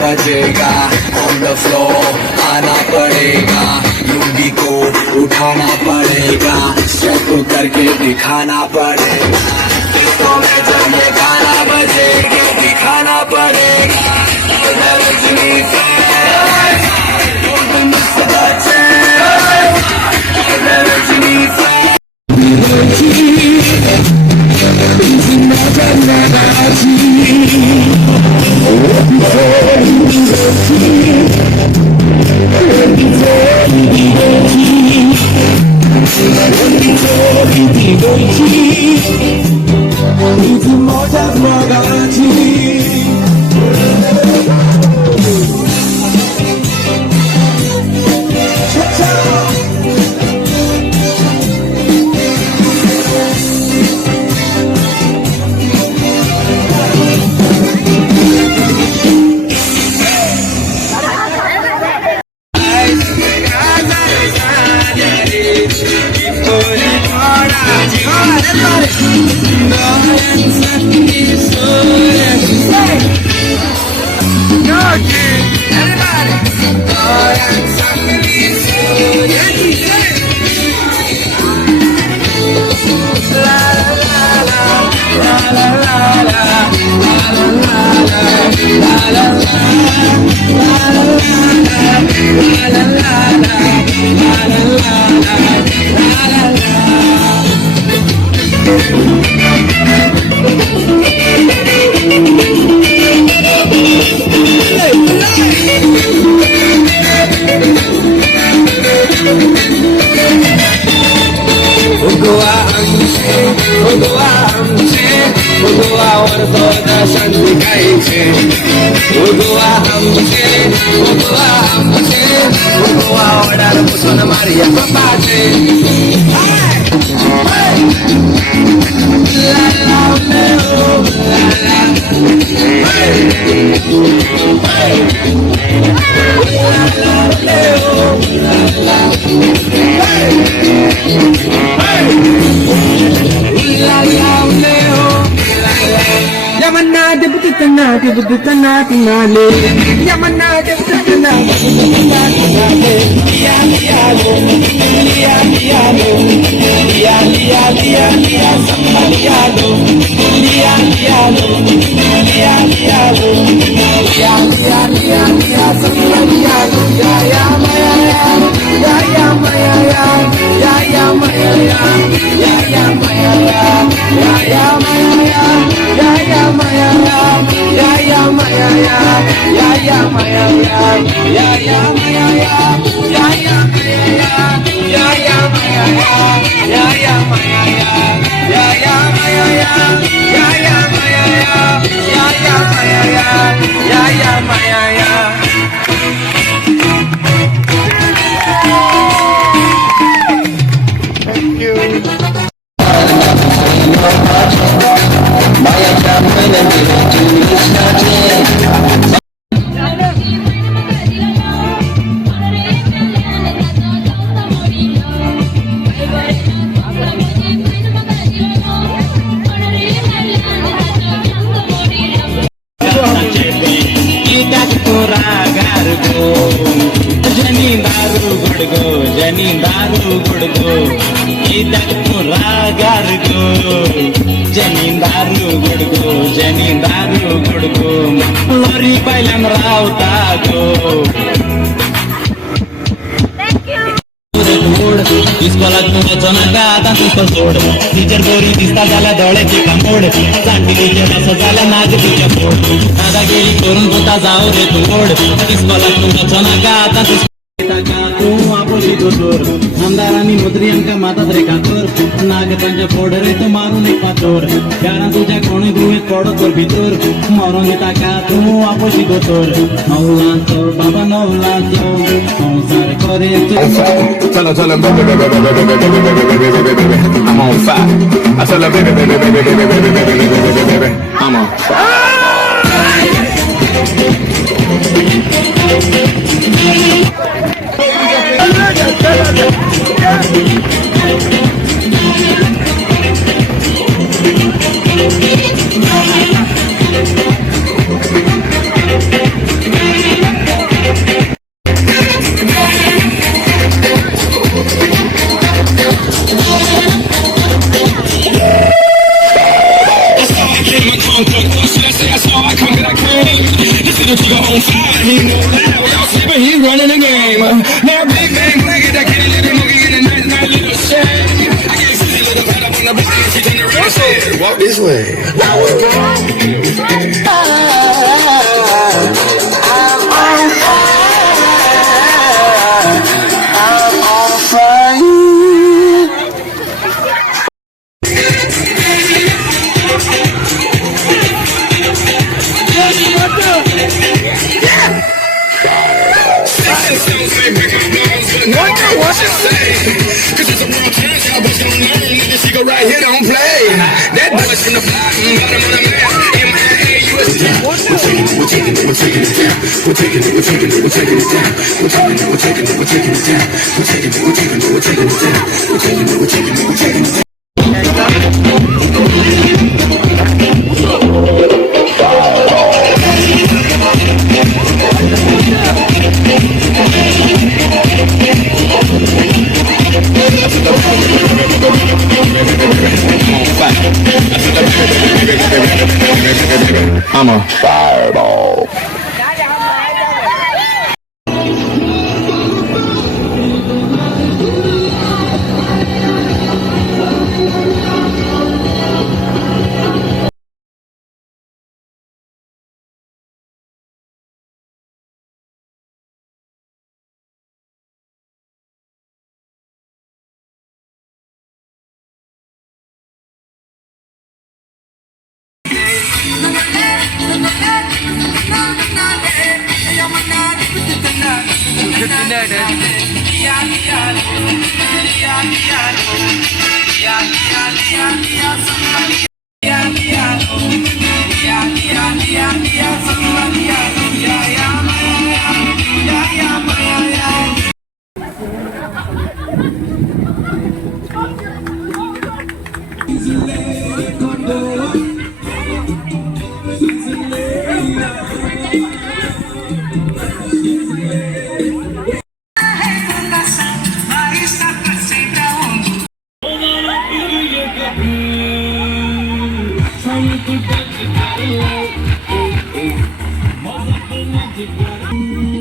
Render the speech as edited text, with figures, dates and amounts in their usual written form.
बजेगा on the floor आना पड़ेगा लुंगी को उठाना पड़ेगा स्टेप करके दिखाना पड़ेगा डिस्को में जब ये गाना बजेगा दिखाना पड़ेगा Rajni Maria Papate la la Tana tinale Yamana de tana tinale Lia lia lo Lia lia lo Lia lia lia lia samba lia lo Lia lia lo Lia lia lo Lia lia lia lia samba lia lo Ya ya maya ya Ya ya maya ya Ya ya maya ya Ya ya maya ya Ya ya maya ya Ya ya maya ya Ya ya maya ya Ya ya maya ya Ya ya maya ya Ya ya maya ya Ya ya maya ya Ya ya maya ya Ya ya maya ya Ya ya maya ya Ya ya maya ya Ya ya maya ya Thank you. जनींदारू गुड़गो इधर पूरा गारगो जनींदारू गुड़गो लरी बैलन रावता गो तोड इस्कॉलाक तू वचो नाका आतां इस्कॉल सोड टिचर बरी दिसता जाल्यार दोळ्याची कामोड जाणटी टिचर आसा जाल्यार नाग तिच्या फोड दादागिरी करून पुता जावं रे तू ओड इस्कॉलाक तू वचो नाका आतां तूं आपोशी दोतोर आमदारांनी मंत्र्यांका मातात रे कातोर नाग तांच्या फोड रे तो मारून एक पातोर यारां तुज्या कोणी गुवेत पडो तर भितर मरोन दिता का तूं आपोशी दोतोर नवलांचो बाबा नवलांचो संसार करे Tell her, baby, baby, baby, baby, baby, baby, baby, baby, baby, I'm on fire. I tell her, baby, baby, baby, baby, baby, baby, baby, baby, baby, I'm on fire. He's running the game. Now big bang, bang it, I can't let him get in a nice, nice little shade. I can't see a little pad up on the bitch, and she turn around and said, walk this way. I'm on fire. Wonder what you say, cause it's a real chance y'all boys gonna learn that this go right here don't play. That boy's from the bottom of the map, M-I-A-U-S. We're taking it, we're taking it down. We're taking it, we're taking it, we're taking it down. We're taking it, we're taking it, we're taking it down. We're taking it, we're taking it, we're taking it down. We're taking it, we're taking it, we're taking it down. I'm a fireball. Magic